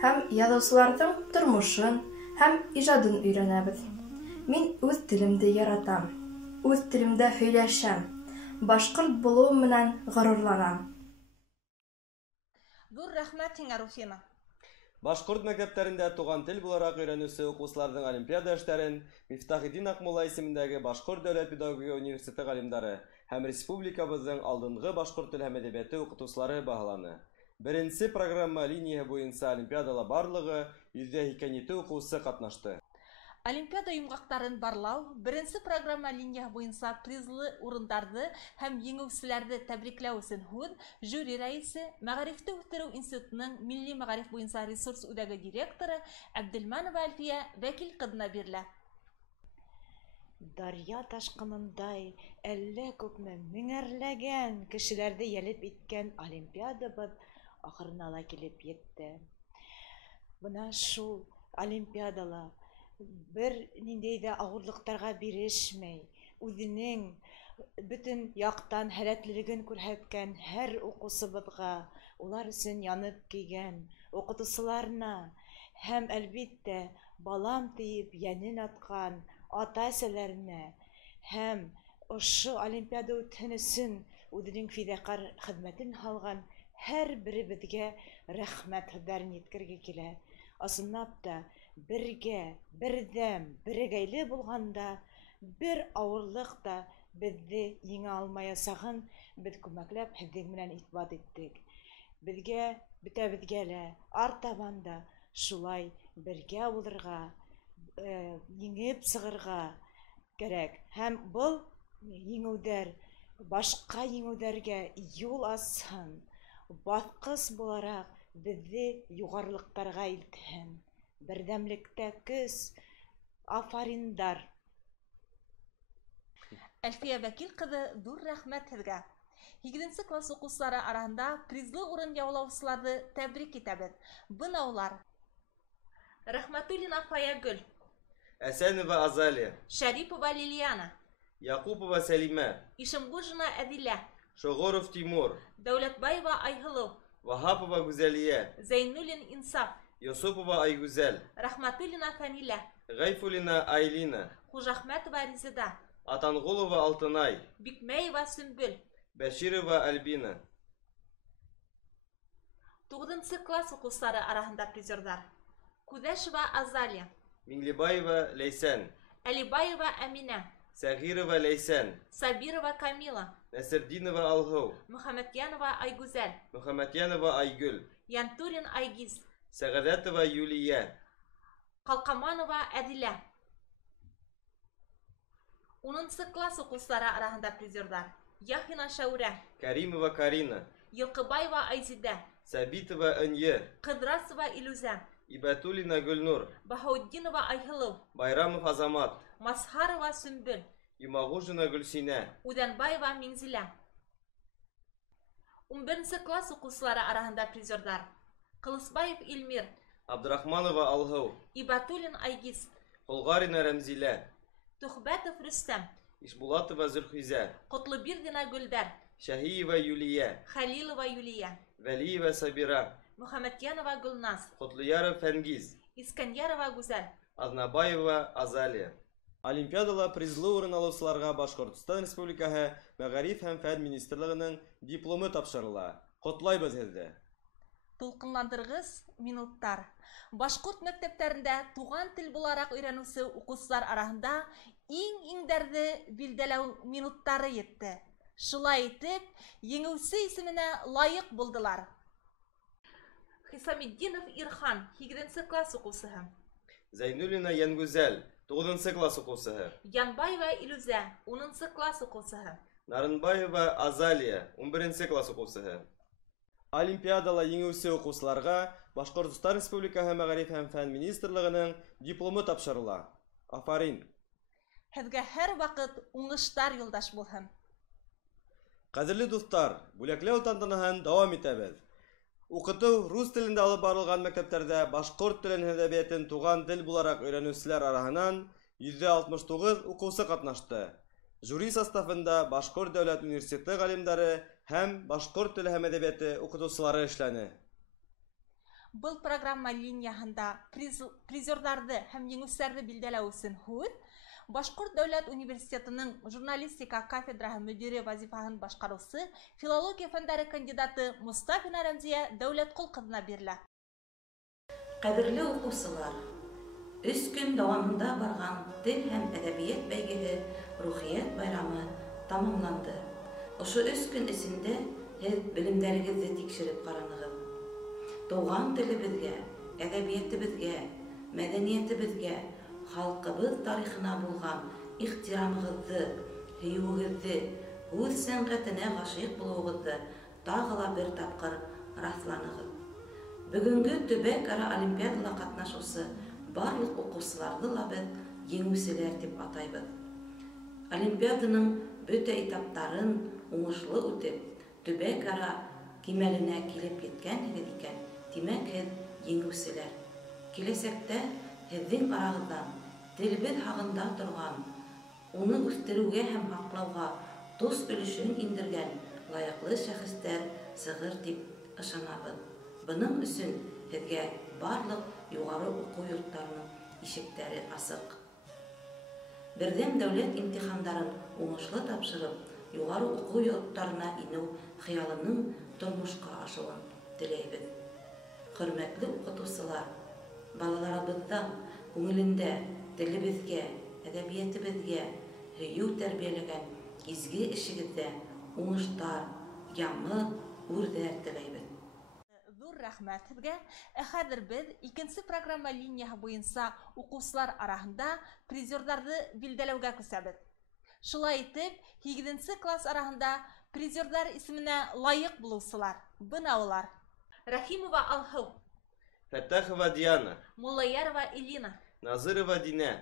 һәм яҙыусыларҙың тормошон һәм ижадын өйрәнәбеҙ. Мин үҙ телемде яратам. Үҙ телемдә һөйләшәм. Башҡорт булыуым менән ғорурланам. Ҙур рәхмәт һиңә, Руфина. Башҡорт мәктәптәрендә туған тел булараҡ өйрәнеүсе укыусыларҙың олимпиада эштәрен Мифтахетдин Аҡмулла исемендәге Башҡорт дәүләт педагогия университеты ғалимдары һәм республикабыҙҙың алдынғы башҡорт теле һәм әҙәбиәте уҡытыусылары баһаланы. Беренсе программа линияһы буйынса олимпиадала барлығы 182 уҡыусы ҡатнашты. Олимпиада йомғаҡтарын барлау, беренсе программа линияһы буйынса призлы урындарҙы һәм еңеүселәрҙе тәбрикләү өсөн һүҙ жюри рәйесе, Мәғарифты үҫтереү институтының милли мәғариф буйынса ресурс үҙәге директоры Әбделманова Әлфиә вәкил ҡыҙына бирелә. Дарья ташҡынындай әллә күпме меңәрләгән кешеләрҙе йәлеп иткән олимпиадабыҙ ахырына ла килеп етте. Бына шул олимпиадала бер ниндәй ҙә ауырлыҡтарға бирешмәй, үҙенең бөтөн яҡтан һәләтлелеген күрһәткән һәр уҡыусыбыҙға, улар өсөн янып көйгән уҡытыусыларына һәм, әлбиттә, балам тиеп йәнен атҡан ата-әсәләренә һәм ошо олимпиада үтһен өсөн үҙенең фиҙаҡар хеҙмәтен һалған һәр беребеҙгә рәхмәт һүҙҙәрен еткергә килә. Ысынлап та, бергә, бердәм, берегәйле булганда, бер авырлык та безне еңә алмаячагын без күмәкләп һезнең белән исбат иттек. Безгә, бөтәбезгә лә артабан да шулай бергә булырга, еңеп сыгырга кирәк. Һәм был еңүдәр башка еңүдәргә юл ачсын, баскыч буларак безне югарлыктарга илтһен. Бердәмлектә көч, афариндар. Әлфия Вәкил кызы, ҙур рәхмәт һеҙгә. 8 класс уҡыусылары араһында призлы урын яулаусыларҙы тәбрик итәбеҙ. Бына улар: Рәхмәтуллина Фаягөл, Әсәнова Азалия, Шәрипова Лилиана, Яҡупова Сәлимә, Ишемғужина Әҙилә, Шоғоров Тимур, Дәүләтбаева Айһылыу, Ваһапова Гүзәлиә, Зәйнуллин Инсаф, Йосопова Айгүзәл, Рәхмәтуллина Фәнилә, Ғәйфуллина Айлина, Хужахмәтова Ризида, Атанғолова Алтынай, Бикмәева Сөмбөл, Бәширова Альбина. 9 класс уҡыусылары араһында призерҙар: Күҙәшева Азалия, Миңлебаева Ләйсән, Әлибаева Әминә, Сәғирова Ләйсән, Сабирова Камила, Нәсердинова Алһыу, Мөхәмәтйәнова Айгүзәл, Мөхәмәтйәнова Айгөл, Янтурин Айгиз, Сәғәҙәтова Юлия, Ҡалҡаманова Әҙилә. 10 класс уҡыусылары араһында призерҙар: Яхина Шәүрә, Кәримова Карина, Йылҡыбаева Айзидә, Сәбитова Ынйы, Ҡыҙрасова Илүзә, Ибәтуллина Гөлнур, Баһаутдинова Айһылыу, Байрамов Азамат, Масһарова Сөмбөл, Йомағужина Гөлсинә, Үҙәнбаева Миңзилә. 11 класс уҡыусылары араһында призерҙар: Ҡылысбаев Илмир, Абдрахманова Алһыу, Ибатуллин Айгиз, Ҡолғарина Рәмзилә, Тухбәтов Рөстәм, Ишбулатова Зөлхизә, Ҡотлобирдина Гөлдәр, Шәһиева Юлия, Хәлилова Юлия, Вәлиева Сабира, Мөхәмәтйәнова Гөлназ, Ҡотлояров Фәнгиз, Искәнйәрова Гүзәл. Азнабаева Азалия. Олимпиадала призлы урын алыусыларға Башҡортостан Республикаһы Мәғариф һәм фән министрлығының дипломы тапшырыла. Ҡотлайбыҙ һеҙҙе. Тулҡынландырғыс минуттар. Башҡорт мәктәптәрендә туған тел булараҡ өйрәнеүсе уҡыусылар араһында иң-иңдәрҙе билдәләү минуттары етте. Шулай итеп, еңеүсе исеменә лайыҡ булдылар. Хисамиддинов Ирхан, 8 класс уҡыусыһы. Зәйнуллина Йәнгүзәл, 9 класс уҡыусыһы. Янбаева Илүзә, 10 класс уҡыусыһы. Нарынбаева Азалия, 11 класс уҡыусыһы. Олимпиадала еңеүсе уҡыусыларға Башҡортостан Республикаһы Мәғариф һәм фән министрлығының дипломы тапшырыла. Афарин. Һеҙгә һәр ваҡыт уңыштар юлдаш булһын. Ҡәҙерле дуҫтар, бүләкләү тантанаһын дауам итәбеҙ. Уҡытыу рус телендә алып барылған мәктәптәрҙә башҡорт телен һәм әҙәбиәтен туған тел булараҡ өйрәнеүселәр араһынан 169 уҡыусы ҡатнашты. Жюри составында Башҡорт дәүләт университеты ғалимдары һәм башҡорт теле һәм әҙәбиәте уҡытыусылары эшләне. Был программа линияһында призерҙарҙы һәм еңеүселәрҙе билдәләү өсөн һүҙ Башҡорт дәүләт университетының журналистика кафедраһы мөдире вазифаһын башҡарыусы филология фәндәре кандидаты Мостафина Рәмзиә Дәүләтҡол ҡыҙына бирелә. Ҡәҙерле уҡыусылар, 3 көн дауамында барған тел һәм әҙәбиәт бәйгеһе Рухият байрамы тамамланды. Ошо 3 көн эсендә һеҙ белемдәрегеҙҙе тикшереп ҡаранығыҙ. Туған телебеҙгә, әҙәбиәтебеҙгә, мәҙәниәтебеҙгә, халҡыбыҙ тарихына булған ихтирамығыҙҙы, һөйөүегеҙҙе, үҙ сәнғәтенә ғашиҡ булыуығыҙҙы тағы ла бер тапҡыр раҫланығыҙ. Бөгөнгө төбәк-ара олимпиадала ҡатнашыусы барлыҡ уҡыусыларҙы ла беҙ еңеүселәр тип атайбыҙ. Олимпиаданың бөтә этаптарын уңышлы үтеп, төбәк-ара кимәленә килеп еткәнһегеҙ икән, тимәк һеҙ еңеүселәр. Киләсәктә һеҙҙең арағыҙҙан телебеҙ һағында торған, уны үҫтереүгә һәм һаҡлауға тос өлөшөн индергән лайыҡлы шәхестәр сығыр тип ышанабыҙ. Бының өсөн һеҙгә барлыҡ юғары уҡыу йорттарының ишектәре асыҡ. Берҙәм дәүләт имтихандарын уңышлы тапшырып, юғары уҡыу йорттарына инеү хыялының тормошҡа ашыуын теләйбеҙ. Хөрмәтле уҡытыусылар, балаларыбыҙҙан күңелендә телебезгә, әдәбиятыбызга һөю тәрбияләгән изге эшегездә уңыштар, яңы үрдәр теләйбез. Зур рәхмәт һеҙгә. Хәҙер беҙ икенсе программа линияһы буйынса уҡыусылар араһында призерҙарҙы билдәләүгә күсәбеҙ. Шулай итеп, 8 класс араһында призерҙар исеменә лайыҡ булыусылар. Бына улар: Рәхимова Алһыу, Фәттәхова Диана, Муллаярова Элина, Назырова Динә,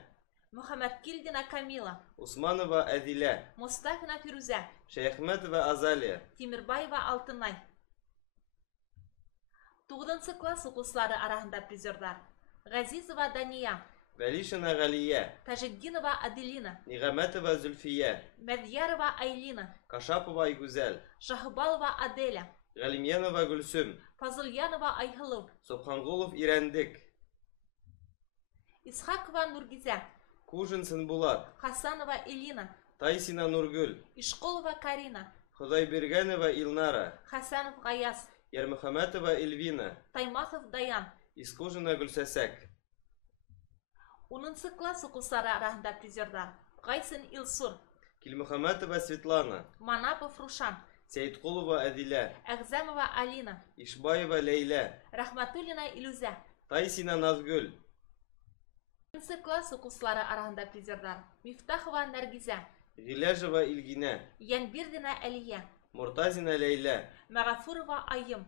Мөхәммәткилдина Камила, Усманова Әҙилә, Мостафина Фирүзә, Шәйхмәтова Азалия, Тимербаева Алтынай. 9 класс уҡыусылары араһында призерҙар: Ғәзизова Дания, Вәлишина Ғәлиә, Тажетдинова Аделина, Ниғәмәтова Зөлфиә, Мәҙьярова Айлина, Кашапова Айгүзәл, Шаһбалова Аделя, Ғәлимйәнова Гөлсөм, Фазылянова Айһылыу, Собханғолов Ирәндек, Исхакова Нургизә, Кужин Сынбулат, Хасанова Элина, Тайсина Нургөл, Ишҡолова Карина, Хоҙайбергәнова Илнара, Хасанов Ғаяс, Йәрмөхәмәтова Эльвина, Таймасов Даян. Искужина Гөлсәсәк. 10 класс уҡыусылары араһында призерҙар: Ғайсын Илсур, Килмөхәмәтова Светлана, Манапов Рушан, Сәйетҡолова Әҙилә, Әғзәмова Алина, Ишбаева Ләйлә, Рәхмәтуллина Илүзә. Тайсина Наҙгөл, 10 класс уҡыусылары араһында призерҙар: Мифтахова Нәргизә, Ғиләжева Илгинә, Йәнбирдина Әлиә, Мортазина Ләйлә, Мәғәфурова Айым,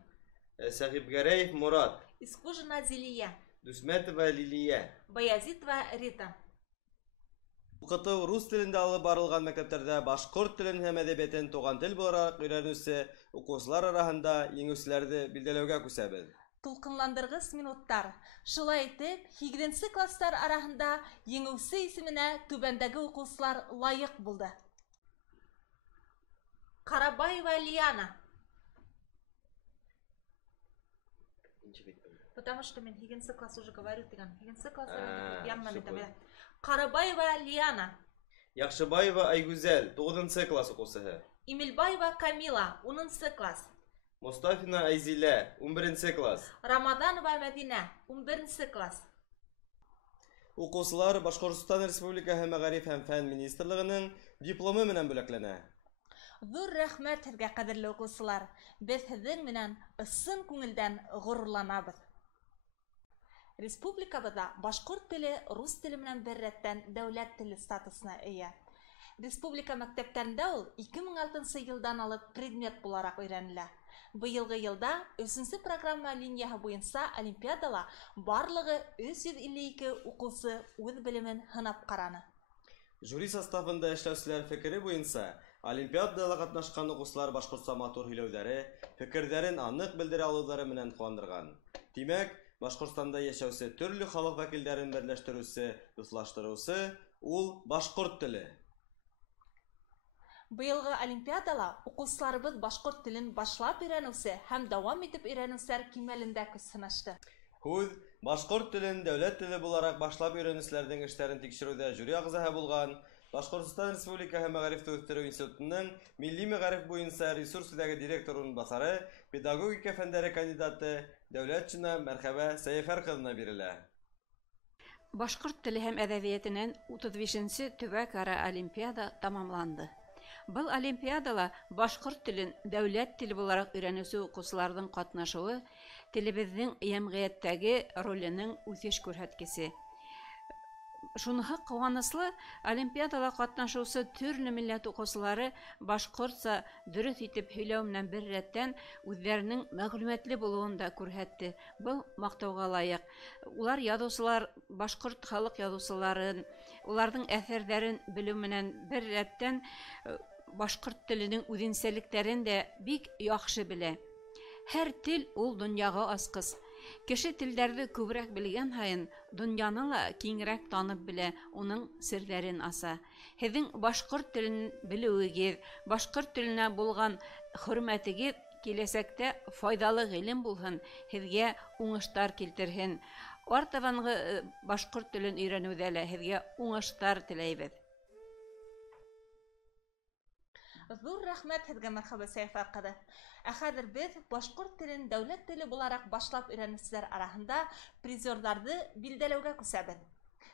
Сәхибгәрәев Мурат, Искужина Зилия, Дүсмәтова Лилиә. Баязитова Рита. Уҡытыу рус телендә алып барылған мәктәптәрҙә башҡорт телен һәм әҙәбиәтен туған тел булараҡ өйрәнеүсе уҡыусылар араһында еңеүселәрҙе билдәләүгә күсәбеҙ. Тулҡынландырғыс минуттар. Шулай итеп, 8 класстар араһында еңеүсе исеменә түбәндәге уҡыусылар лайыҡ булды: Карабаева Лиана. Потому что мен 8 класс уже говорю, 8 класс янман итәм. Карабаева Лиана, Яҡшыбаева Айгүзәл, 9 класс уҡыусыһы. Имелбаева Камила, 10 класс. Мостафина Айзилә, 11 класс. Рамаданова Мәҙинә, 11 класс. Уҡыусылар Башҡортостан Республикаһы Мәғариф һәм фән министрлығының дипломы менән бүләкләнә. Ҙур рәхмәт һеҙгә, ҡәҙерле уҡыусылар. Беҙ һеҙҙең менән ысын күңелдән ғорурланабыҙ. Республикабыҙҙа башҡорт теле рус теле менән бер рәттән дәүләт теле статусына эйә. Республика мәктәптәрендә ул 2006 йылдан алып предмет булараҡ өйрәнелә. Быйылғы йылда 3-нче программа линияһы буйынса олимпиадала барлығы 352 уҡыусы үҙ белемен һынап ҡараны. Жюри составында эшләүселәр фекере буйынса олимпиадала ҡатнашҡан уҡыусылар башҡортса матур һөйләүҙәре, фекерҙәрен аныҡ белдерә алыуҙары менән ҡыуандырған. Тимәк, Башҡортостанда йәшәүсе төрлө халыҡ вәкилдәрен берләштереүсе, дуҫлаштырыусы ул башҡорт теле. Быйылғы олимпиадала уҡыусыларыбыҙ башҡорт телен башлап өйрәнеүсе һәм дауам итеп өйрәнеүселәр кимәлендә көс һынашты. Һүҙ башҡорт телен дәүләт теле булараҡ башлап өйрәнеүселәрҙең эштәрен тикшереүҙә жюри ағзаһы булған Башҡортостан Республикаһы Мәғарифты үҫтереү институтының милли мәғариф буйынса ресурс үҙәге директор урынбаҫары, педагогика фәндәре кандидаты Дәүләтшина Мәрхәбә Сәйефәр ҡыҙына бирелә. Башҡорт теле һәм әҙәбиәтенән 35-нче төбәк-ара олимпиада тамамланды. Был олимпиадала башҡорт телен дәүләт теле булараҡ өйрәнеүсе уҡыусыларҙың ҡатнашыуы телебеҙҙең йәмғиәттәге роленең үҫеш күрһәткесе. Шуныһы ҡыуаныслы, олимпиадала ҡатнашыусы төрлө милләт уҡыусылары башҡортса дөрөҫ итеп һөйләү менән бер рәттән үҙҙәренең мәғлүмәтле булыуын да күрһәтте. Был маҡтауға лайыҡ. Улар яҙыусылар, башҡорт халыҡ яҙыусыларын, уларҙың әҫәрҙәрен белеү менән бер рәттән башҡорт теленең үҙенсәлектәрен дә бик яҡшы белә. Һәр тел ул донъяға асҡыс. Кеше телдәрҙе күберәк белгән һайын, донъяны ла киңерәк танып белә, уның серҙәрен аса. Һеҙҙең башҡорт телен белеүегеҙ, башҡорт теленә булған хөрмәтегеҙ киләсәктә файҙалы ғилем булһын, һеҙгә уңыштар килтерһен. Артабанғы башҡорт телен өйрәнеүҙә лә һеҙгә уңыштар теләйбеҙ. Ҙур рәхмәт һеҙгә, Мәрхәбә Сәйефәр ҡыҙы. Ә хәҙер беҙ башҡорт телен дәүләт теле булараҡ башлап өйрәнеүселәр араһында призерҙарҙы билдәләүгә күсәбеҙ.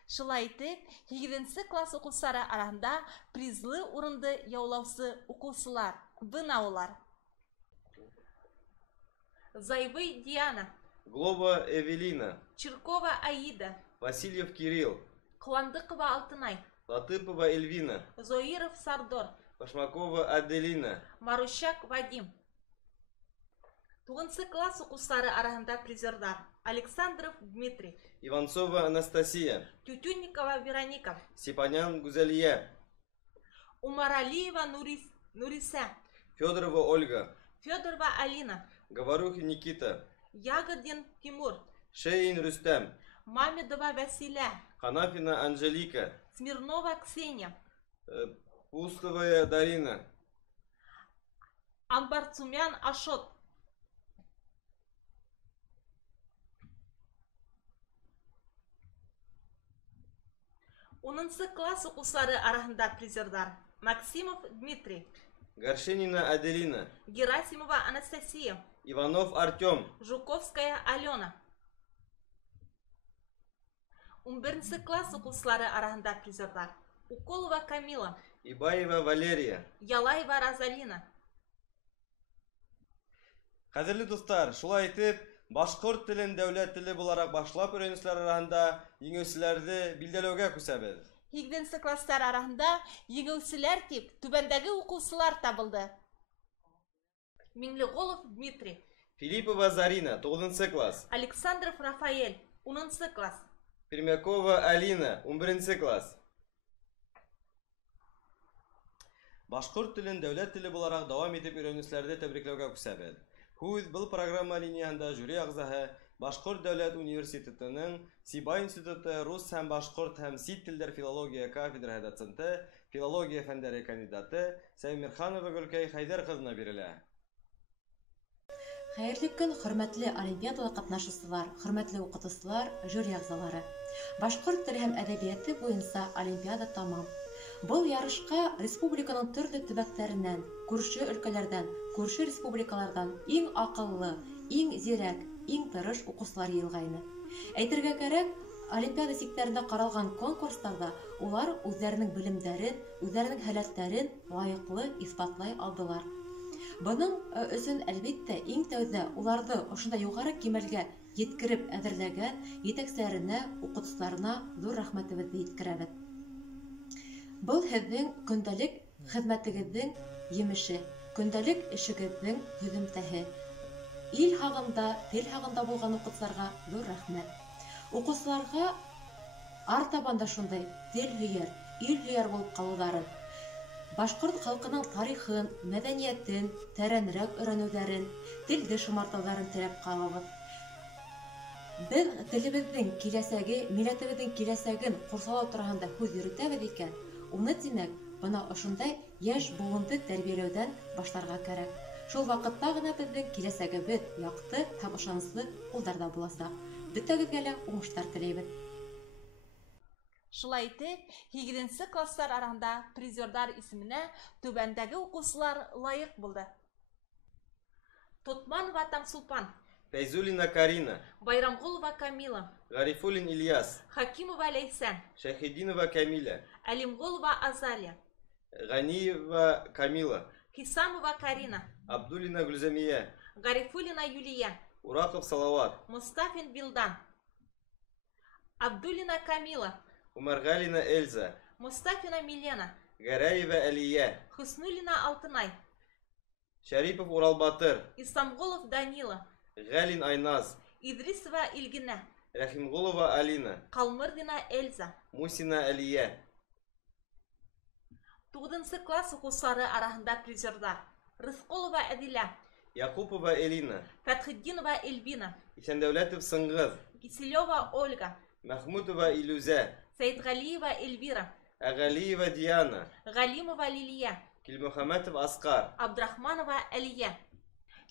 Шулай итеп, 8 класс укучылары арасында призлы урынды яулаусы укучылар бына улар. Зайвый Диана, Глоба Эвелина, Чиркова Аида, Васильев Кирилл, Куандыкова Алтынай, Латыпова Эльвина, Зоиров Сардор, Башмакова Аделина, Марущак Вадим. 9 класс укучылары арасында призерлар: Александров Дмитрий, Иванцова Анастасия, Тютюнникова Вероника, Сипанян Гузалия, Умаралиева Нуриса, Федорова Ольга, Федорова Алина, Говорухин Никита, Ягодин Тимур, Шейин Рустам, Мамедова Василя, Ханафина Анжелика, Смирнова Ксения, Пустовая Дарина, Амбарцумян Ашот, 10 класс укучылары арасында призерлар: Максимов Дмитрий, Горшенина Аделина, Герасимова Анастасия, Иванов Артем, Жуковская Алена. 11 класс укучылары арасында призерлар: Уколова Камила, Ибаева Валерия, Ялаева Розалина. Кадерле достар, шулай итеп, башкорт телен дәүләт теле буларак башлап өйрәнүчеләр арасында еңүчеләрне билдәләүгә күсәбез. 8 класстар арасында еңүчеләр дип түбәндәге укучылар табылды: Миңлеголов Дмитрий, Филиппова Зарина, 9 класс, Александров Рафаэль, 10 класс, Пермякова Алина, 11 класс. Башкорт телен дәүләт теле буларак дәвам итеп өйрәнүчеләрне тәбрикләүгә күсәбез. Һүз был программа линиясында жюри әгъзаһы Башкорт дәүләт университетының Сиба институты рус һәм башкорт һәм сит телләр филология кафедра доценты, филология фәннәре кандидаты Сәймирханова Гөлкәй Хәйдәр кызына бирелә. Хәерле көн, хөрмәтле олимпиадала катнашучылар, хөрмәтле укытучылар, жюри әгъзалары. Башкорт теле һәм әдәбияты буенча олимпиада тамам. Бұл ярышка республиканың төрле төбәкләреннән, күрше өлкәләрдән, күрше республикалардан иң акыллы, иң зирәк, иң тырыш укучылар йыелгайны. Әйтергә кәрәк, олимпиада сиктәрендә каралган конкурстарда улар үзләренең белемдәрен, үзләренең һәләтләрен лаеклы исбатлай алдылар. Буның өчен әлбәттә иң тәүдә уларны ошонда югары кимәлгә yetkirib әзерләгән җитәкчеләренә, укытучыларына зур рәхмәтебезне җиткерәбез. Бұл һеҙҙең көндәлек хеҙмәтегеҙҙең емеше, көндәлек эшегеҙҙең һөҙөмтәһе. Ил һағында, тел һағында булған уҡытыусыларға ҙур рәхмәт. Уҡыусыларға артабан да шундай тел һөйәр, ил һөйәр булып ҡалыуҙарын, башҡорт халҡының тарихын, мәҙәниәтен, тәрәнерәк өйрәнеүҙәрен, телде шымартыуҙарын теләп ҡалабыҙ. Беҙ телебеҙҙең киләсәге, милләтебеҙҙең киләсәген ҡурсалау тураһында һүҙ йөрөтәбеҙ икән, уны тимәк, бына ошондай йәш быуынды тәрбиәләүҙән башларға кәрәк. Шул ваҡытта ғына беҙҙең киләсәгебеҙ яҡты һәм ышаныслы ҡулдарҙа буласаҡ. Бөтәгеҙгә лә уңыштар теләйбеҙ. Шулай итеп, 8 класстар арасында призердар исеменә түбәндәге уҡыусылар лайыҡ булды: Тотманова Таңсулпан, Фәйзулина Карина, Байрамғолова Камила, Гарифулин Ильяс, Хакимова Лейсән, Шәһидинова Камиля, Әлимғолова Азалия, Ғаниева Камила, Хисамова Карина, Абдулина Гүлзәмия, Гарифулина Юлия, Ураков Салауат, Мустафин Билдан, Абдулина Камила, Умаргалина Эльза, Мустафина Милена, Гәрәева Әлия, Хуснулина Алтынай, Шәрипов Уралбатыр, Исламғолов Данила, Ғәлин Айназ, Идрисова Илгина, Рәхимғолова Алина, Қалмырдина Эльза, Мусина Әлия. 9 класс уҡыусылары арасында призердар: Рыҫҡолова Әҙилә, Яҡупова Элина, Фәтхетдинова Эльбина, Исәндәүләтов Сыңғыҙ, Киселева Ольга, Мәхмүтова Илүзә, Сәйетғәлиева Эльвира, Әғәлиева Диана, Ғалимова Лилия, Килмөхәмәтов Асҡар, Абдрахманова Әлия,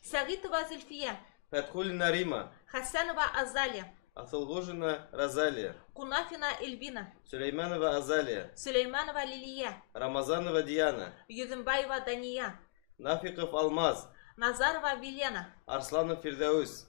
Сәғитова Зөлфия, Фәтхулина Рима, Хәсәнова Азалия, Асылғужина Розалия, Кунафина Эльбина, Сөләйманова Азалия, Сөләйманова Лилия, Рамазанова Диана, Йөҙөмбаева Дания, Нафиҡов Алмаз, Назарова Вилена. Арсланов Фирҙәүес.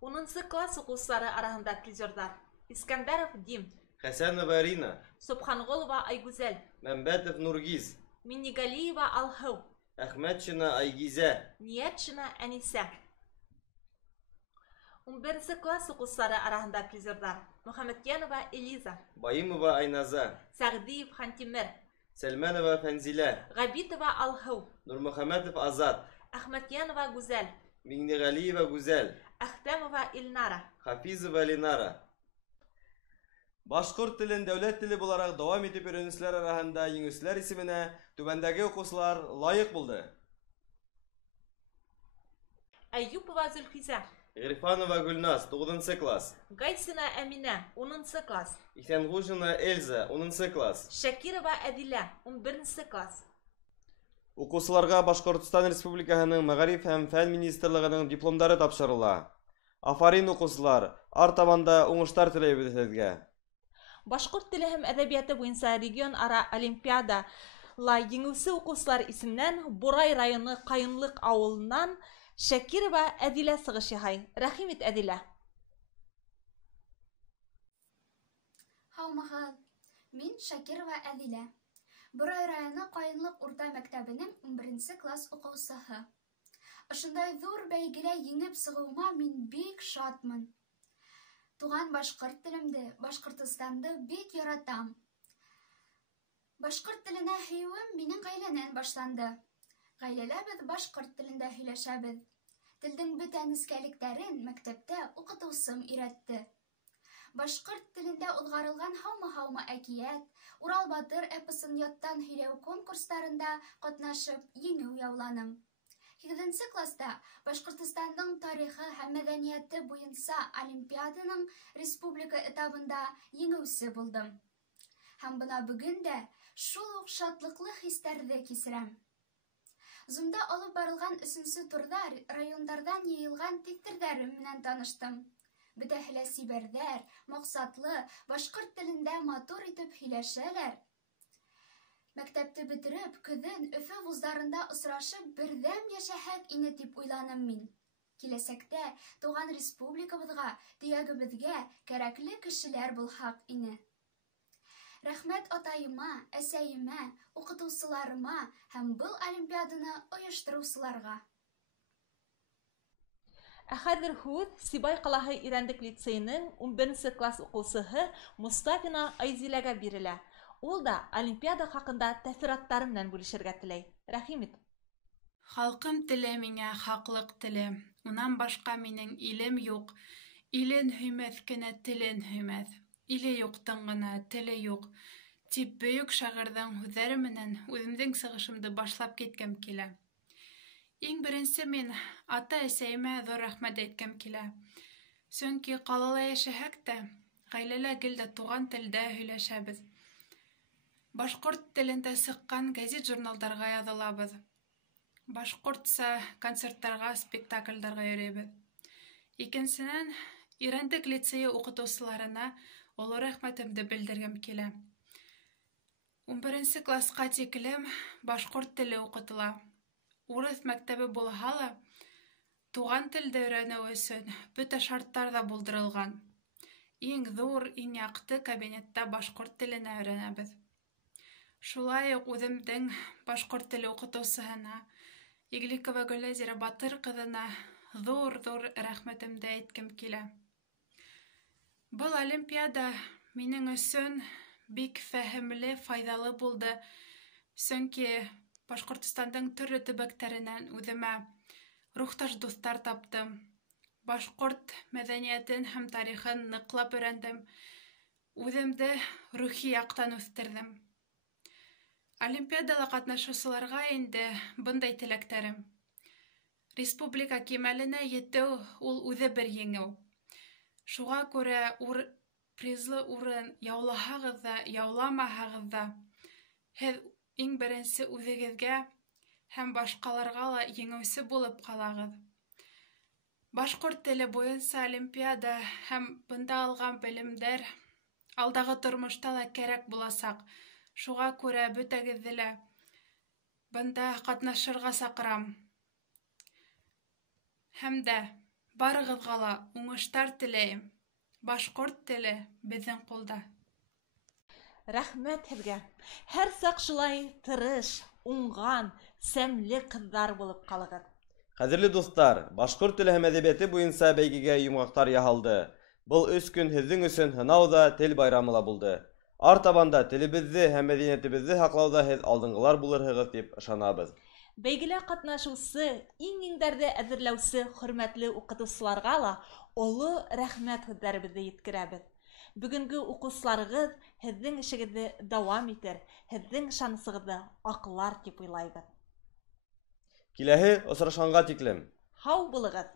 10 класс уҡыусылары арасында призердар: Искәндәров Дим, Хәсәнова Рина, Субханғолова Айгүзәл, Мәмбәтов Нургиз, Миннигалиева Алһыу, Әхмәтшина Айгизә, Ниятшина Әнисә. 11 класс укучылары арасында призерлар: Мөхәммәтьянова Элиза, Байымова Айназа, Сәгъдиев Хантимер, Сәлмәнова Фәнзилә, Габитова Алһыу, Нурмөхәмәтов Азат, Әхмәтьянова Гүзәл, Миңнегалиева Гүзәл, Әхтәмова Илнара. Хафизова Ленара. Башкорт телен дәүләт теле буларак дәвам итеп өйрәнүчеләр арасында еңүчеләр исеменә түбәндәге укучылар лаек булды: Әйюпова Зөлхизә, Грифанова Гөлназ, 9 класс, Гайсина Әминә, 10 класс, Исәнгужина Эльза, 10 класс, Шакирова Әдилә, 11 класс. Укучыларга Башкортстан Республикаһының Мәгариф һәм фән министрлыгының дипломдары тапшырыла. Афарин укучылар, артабанда уңыштар теләйбез сезгә. Башкорт теле һәм әдәбияты буенча регион ара олимпиада ла еңүче укучылар исеменнән Бурай районы Каенлык авылыннан Шакирова Әдилә сыгыш яһай. Рәхим ит, Әдилә. Һаумыгыз, мин Шакирова Әдилә. Бурай районы Каенлык урта мәктәбенең 11 класс укучысы. Ошондай зур бәйгедә еңеп сыгуыма мин бик шатмын. Туган башкорт телемде, Башкортстанды бик яратам. Башкорт теленә һөюем минең гаиләнән башланды. Гаиләдә без башкорт телендә һөйләшәбез. Телдең бөтен нескәлектәрен мәктәптә укытучым өйрәтте. Башкорт телендә узгарылган һаумы әкият, Урал Батыр эпосын яттан һөйләү конкурсларында катнашып, еңү яуланым. 8 класста Башкортстанның тарихы һәм мәдәнияте буенча олимпиаданың республика этабында еңүче булдым. Һәм бына бүген дә шул ук шатлыклы хисләрне кисерәм. Зумда алып барылган 3нче турда районнардан йыелган тиктердәрем белән таныштым. Бөтәһе сибәрдәр, максатлы, башкорт телендә матур итеп һөйләшәләр. Мәктәпте бетереп, көҙөн Өфө вуздарында осрашып, берҙәм йәшәһәк ине дип уйланым мин. Киләсәктә туган республикабыҙға, төйәгебеҙгә кәрәкле кешеләр булһаҡ ине. Рәхмәт атайыма, әсәйемә, уҡытыусыларыма һәм был олимпиаданы ойоштороусыларға. Ә хәҙер һүҙ Сибай ҡалаһы Ирәндек лицейының 11 класс уҡыусыһы Мостафина Айзиләгә бирелә. Ул да олимпиада хаҡында тәьҫораттары менән бүлешергә теләй. Рәхим ит. Халҡым теле миңә хаҡлыҡ теле. Унан башҡа минең илем юҡ. Илен һөймәҫ кенә телен һөймәҫ. Иле юҡтың ғына теле юҡ. Тип бөйөк шағирҙың һүҙҙәре менән үҙемдең сығышымды башлап киткәм килә. Иң беренсе мин ата-әсәйемә ҙур рәхмәт әйткәм килә. Сөнки ҡалала йәшәһәк тә, ғаиләлә гел дә туған телдә һөйләшәбеҙ. Башҡорт телендә сыҡҡан гәзит-журналдарға яҙылабыҙ. Башҡортса концерттарға, спектаклдарға йөрөйбөҙ. Икенсенән, Ирәндек лицейы уҡытыусыларына оло рәхмәтемде белдергәм килә. 11 классҡа тиклем башҡорт теле уҡытыла. Урыҫ мәктәбе булһа ла, туған телде өйрәнеү өсөн бөтә шарттар ҙа булдырылған. Иң ҙур, иң яҡты кабинетта башҡорт теленә өйрәнәбеҙ. Шулай уҡ үҙемдең башҡорт теле уҡытыусыһына, Игликова Гөләзира Батыр ҡыҙына ҙур-ҙур рәхмәтемде әйткем килә. Был олимпиада минең өсөн бик фәһемле, файҙалы булды. Сөнки Башҡортостандың төрлө төбәктәренән үҙемә рухташ дуҫтар таптым. Башҡорт мәҙәниәтен һәм тарихын ныҡлап өйрәндем. Үҙемде рухи яҡтан үҫтерҙем. Олимпиадала ҡатнашыусыларға инде бындай теләктәрем. Республика кимәленә етеү ул үҙе бер еңеү. Шуға күрә призлы урын яулаһағыҙ ҙа, яуламаһағыҙ ҙа, һеҙ иң беренсе үҙегеҙгә һәм башҡаларға ла еңеүсе булып ҡалағыҙ. Башҡорт теле буйынса олимпиада һәм бында алған белемдәр алдағы тормошта ла кәрәк буласаҡ. Шуға күрә бөтәгеҙҙе лә бында ҡатнашырға саҡырам. Һәм дә барығыҙға ла уңыштар теләйем. Башкорт теле безнең кулда. Рәхмәт һеҙгә. Һәр саҡ шулай тырыш, уңған, сәмле ҡыҙҙар булып ҡалығыҙ. Ҡәҙерле дуҫтар, башҡорт теле һәм әҙәбиәте буйынса бәйгегә йомғаҡтар яһалды. Был 3 көн һеҙҙең өсөн һынау да, тел байрамы ла булды. Артабанда телебеҙҙе һәм мәҙәниәтебеҙҙе һаҡлауҙа һеҙ алдынғылар булырһығыҙ дип ышанабыҙ. Бәйгелә ҡатнашыусы, иң-иңдәрҙе әҙерләүсе хөрмәтле уҡытыусыларға ла оло рәхмәт һүҙҙәребеҙҙе еткерәбеҙ. Бөгөнгө уҡыусыларығыҙ һеҙҙең эшегеҙҙе дауам итер, һеҙҙең шансығыҙҙы аҡлар тип уйлайбыҙ. Киләһе осрашҡанға тиклем. Һау булығыҙ!